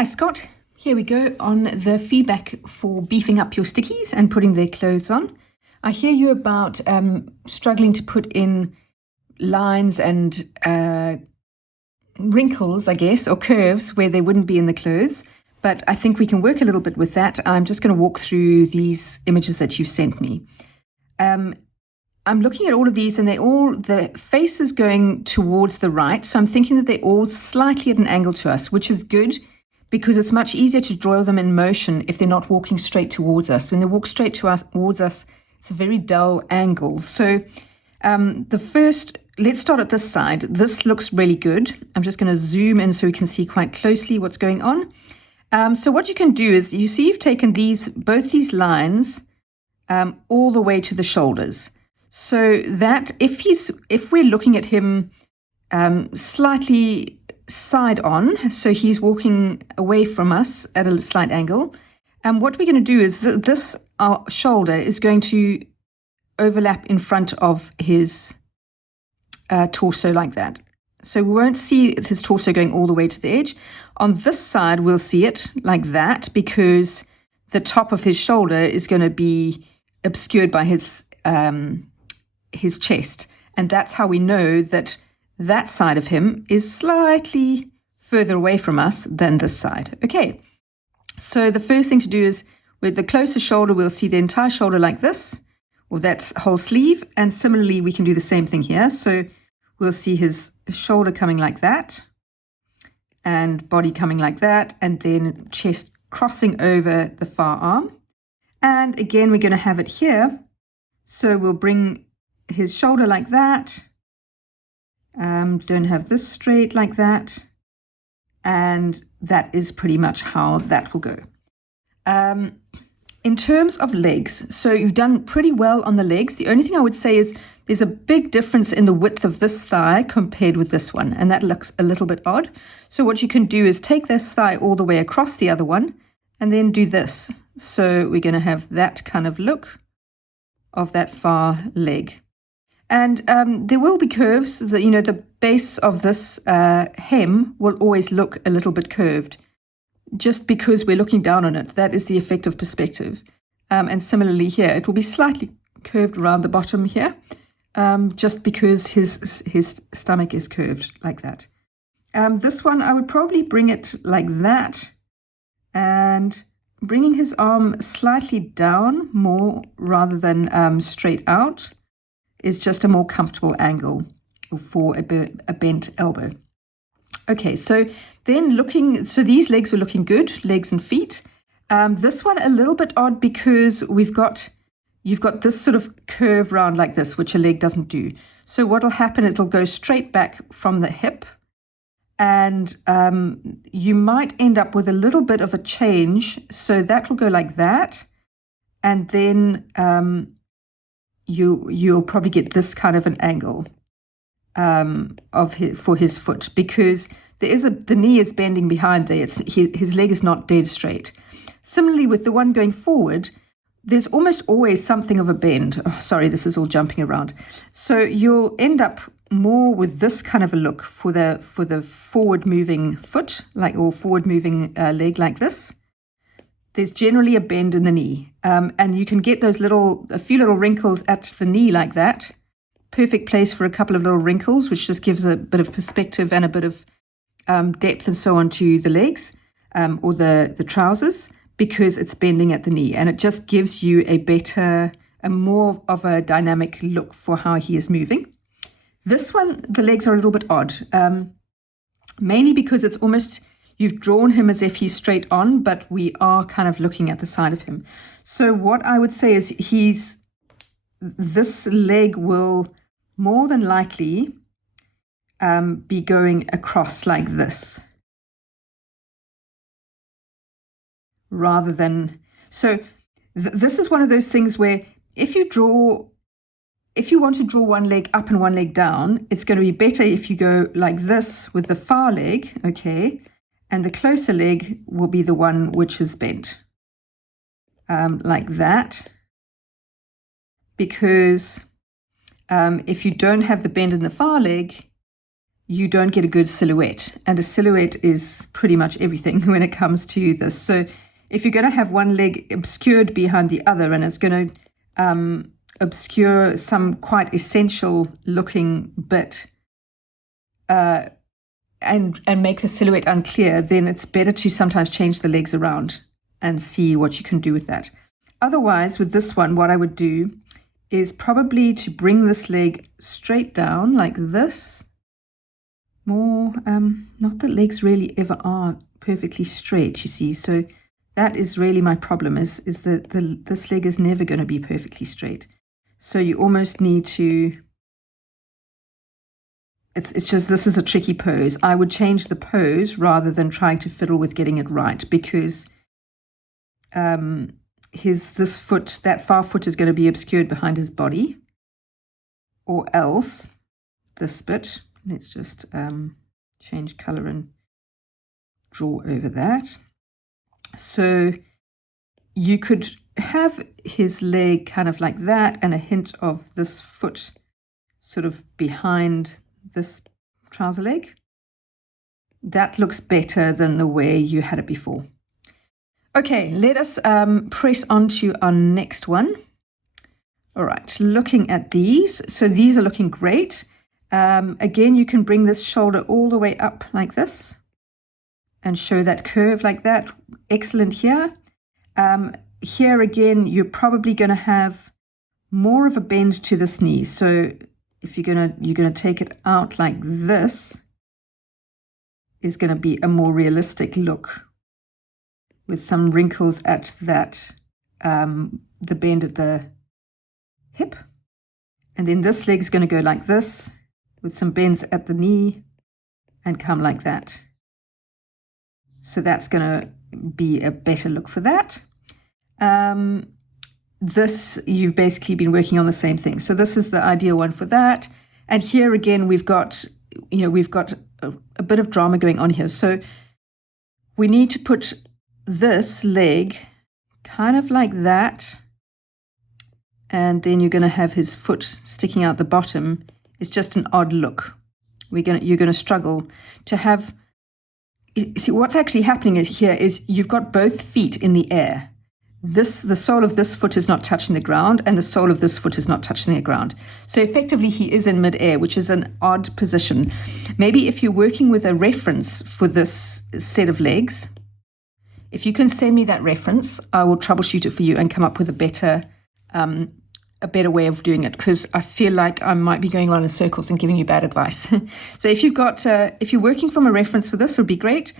Hi Scott, here we go on the feedback for beefing up your stickies and putting their clothes on. I hear you about struggling to put in lines and wrinkles, I guess, or curves where they wouldn't be in the clothes, but I think we can work a little bit with that. I'm just going to walk through these images that you've sent me. I'm looking at all of these and the face is going towards the right, so I'm thinking that they're all slightly at an angle to us, which is good because it's much easier to draw them in motion if they're not walking straight towards us. When they walk straight towards us, it's a very dull angle. So let's start at this side. This looks really good. I'm just going to zoom in so we can see quite closely what's going on. So what you can do is, you see you've taken both these lines all the way to the shoulders. So that if we're looking at him slightly side on, so he's walking away from us at a slight angle, and what we're going to do is this shoulder is going to overlap in front of his torso like that. So we won't see his torso going all the way to the edge. On this side, we'll see it like that because the top of his shoulder is going to be obscured by his chest. And that's how we know that that side of him is slightly further away from us than this side. Okay, so the first thing to do is with the closer shoulder, we'll see the entire shoulder like this, or that's whole sleeve. And similarly, we can do the same thing here. So we'll see his shoulder coming like that, and body coming like that, and then chest crossing over the far arm. And again, we're going to have it here. So we'll bring his shoulder like that. Don't have this straight like that. And that is pretty much how that will go. In terms of legs, so you've done pretty well on the legs. The only thing I would say is there's a big difference in the width of this thigh compared with this one, and that looks a little bit odd. So what you can do is take this thigh all the way across the other one and then do this. So we're going to have that kind of look of that far leg. And there will be curves. The base of this hem will always look a little bit curved just because we're looking down on it. That is the effect of perspective. And similarly here, it will be slightly curved around the bottom here, just because his stomach is curved like that. This one, I would probably bring it like that, and bringing his arm slightly down more rather than straight out is just a more comfortable angle for a bent elbow. Okay, so then so these legs were looking good, legs and feet. This one a little bit odd because you've got this sort of curve round like this, which a leg doesn't do. So what will happen is it'll go straight back from the hip, and you might end up with a little bit of a change. So that will go like that, and then you'll probably get this kind of an angle for his foot, because the knee is bending behind there. His leg is not dead straight. Similarly, with the one going forward, there's almost always something of a bend. Oh, sorry, this is all jumping around. So you'll end up more with this kind of a look for the forward moving foot, or forward moving leg like this. There's generally a bend in the knee, and you can get a few little wrinkles at the knee like that. Perfect place for a couple of little wrinkles, which just gives a bit of perspective and a bit of depth and so on to the legs or the trousers, because it's bending at the knee, and it just gives you a more of a dynamic look for how he is moving. This one, the legs are a little bit odd, mainly because it's almost, you've drawn him as if he's straight on, but we are kind of looking at the side of him. So what I would say is this leg will more than likely be going across like this, rather than, so this is one of those things where if you want to draw one leg up and one leg down, it's going to be better if you go like this with the far leg, okay, and the closer leg will be the one which is bent, like that, because if you don't have the bend in the far leg, you don't get a good silhouette. And a silhouette is pretty much everything when it comes to this. So if you're going to have one leg obscured behind the other, and it's going to obscure some quite essential looking bit, and make the silhouette unclear, then it's better to sometimes change the legs around and see what you can do with that. Otherwise, with this one, what I would do is probably to bring this leg straight down like this. More, not that legs really ever are perfectly straight, you see. So that is really my problem, is that this leg is never going to be perfectly straight. So you almost need to, it's just, this is a tricky pose. I would change the pose rather than trying to fiddle with getting it right, because this foot, that far foot, is going to be obscured behind his body, or else this bit. Let's just change color and draw over that. So you could have his leg kind of like that, and a hint of this foot sort of behind this trouser leg. That looks better than the way you had it before. Okay, let us press on to our next one. All right, looking at these. So these are looking great. Again, you can bring this shoulder all the way up like this and show that curve like that. Excellent here. Here again, you're probably going to have more of a bend to this knee. So if you're gonna take it out like this, is going to be a more realistic look, with some wrinkles at that, the bend at the hip. And then this leg's going to go like this, with some bends at the knee, and come like that. So that's going to be a better look for that. This, you've basically been working on the same thing. So this is the ideal one for that. And here again, we've got a bit of drama going on here. So we need to put this leg kind of like that, and then you're going to have his foot sticking out the bottom. It's just an odd look. You're going to struggle to have. See, what's actually happening here is you've got both feet in the air. The sole of this foot is not touching the ground, and the sole of this foot is not touching the ground. So effectively, he is in midair, which is an odd position. Maybe if you're working with a reference for this set of legs, if you can send me that reference, I will troubleshoot it for you and come up with a better way of doing it, because I feel like I might be going around in circles and giving you bad advice. So if you're working from a reference for this, it would be great.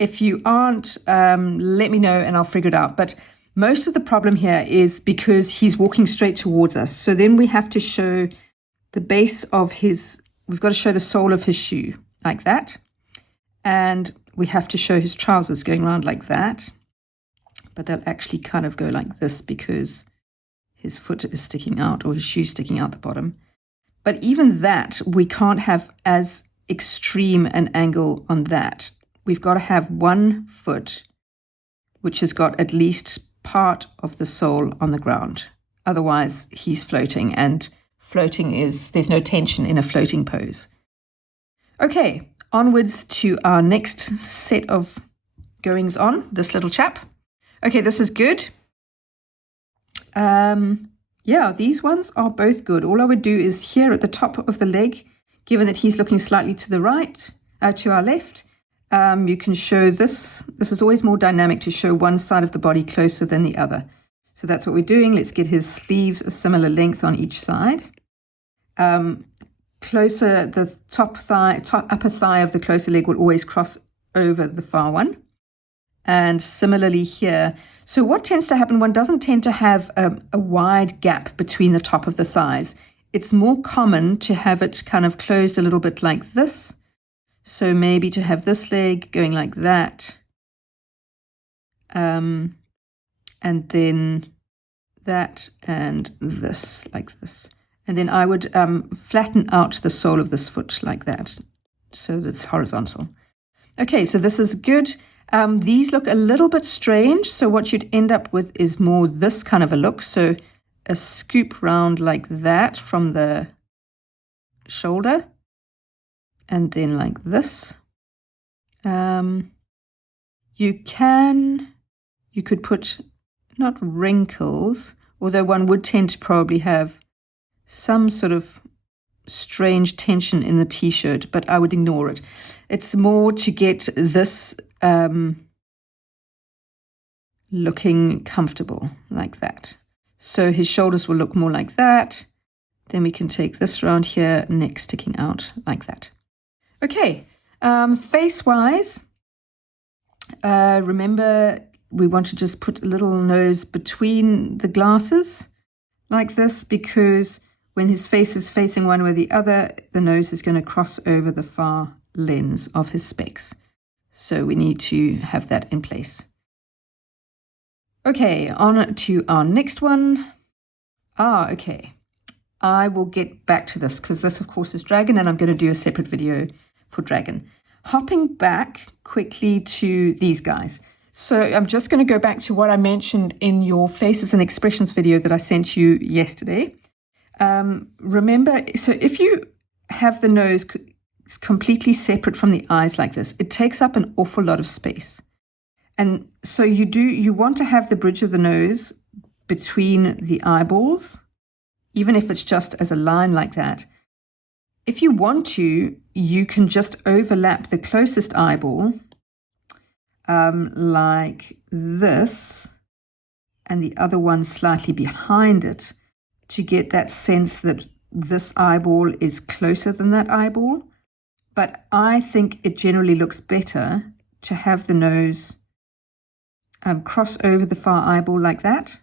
If you aren't, let me know and I'll figure it out. But most of the problem here is because he's walking straight towards us. So then we have to show the base of we've got to show the sole of his shoe like that. And we have to show his trousers going around like that. But they'll actually kind of go like this because his foot is sticking out, or his shoe sticking out the bottom. But even that, we can't have as extreme an angle on that. We've got to have one foot which has got at least part of the sole on the ground. Otherwise, he's floating, and floating there's no tension in a floating pose. Okay, onwards to our next set of goings on, this little chap. Okay, this is good. Yeah, these ones are both good. All I would do is here at the top of the leg, given that he's looking slightly to the right, to our left, you can show this. This is always more dynamic to show one side of the body closer than the other. So that's what we're doing. Let's get his sleeves a similar length on each side. Closer, the upper thigh of the closer leg will always cross over the far one. And similarly here. So what tends to happen, one doesn't tend to have a wide gap between the top of the thighs. It's more common to have it kind of closed a little bit like this. So maybe to have this leg going like that. And then that and this, like this. And then I would flatten out the sole of this foot like that, so that it's horizontal. Okay, so this is good. These look a little bit strange, so what you'd end up with is more this kind of a look. So a scoop round like that from the shoulder, and then like this. You could put, not wrinkles, although one would tend to probably have some sort of strange tension in the t-shirt, but I would ignore it. It's more to get this looking comfortable like that. So his shoulders will look more like that. Then we can take this round here, neck sticking out like that. Okay, face-wise, remember we want to just put a little nose between the glasses like this, because when his face is facing one way or the other, the nose is going to cross over the far lens of his specs. So we need to have that in place. Okay, on to our next one. Okay. I will get back to this because this, of course, is Dragon, and I'm going to do a separate video for Dragon. Hopping back quickly to these guys. So I'm just going to go back to what I mentioned in your Faces and Expressions video that I sent you yesterday. Remember, so if you have the nose completely separate from the eyes like this, it takes up an awful lot of space. And so you want to have the bridge of the nose between the eyeballs, even if it's just as a line like that. If you want to, you can just overlap the closest eyeball like this, and the other one slightly behind it, to get that sense that this eyeball is closer than that eyeball. But I think it generally looks better to have the nose cross over the far eyeball like that.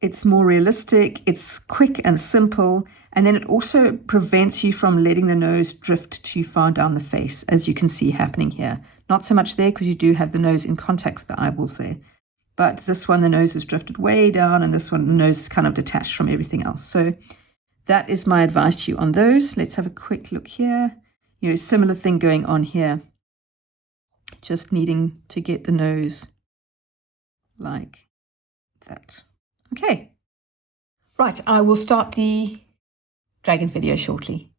It's more realistic, it's quick and simple, and then it also prevents you from letting the nose drift too far down the face, as you can see happening here. Not so much there because you do have the nose in contact with the eyeballs there. But this one, the nose is drifted way down, and this one, the nose is kind of detached from everything else. So that is my advice to you on those. Let's have a quick look here. Similar thing going on here. Just needing to get the nose like that. Okay. Right, I will start the Dragon video shortly.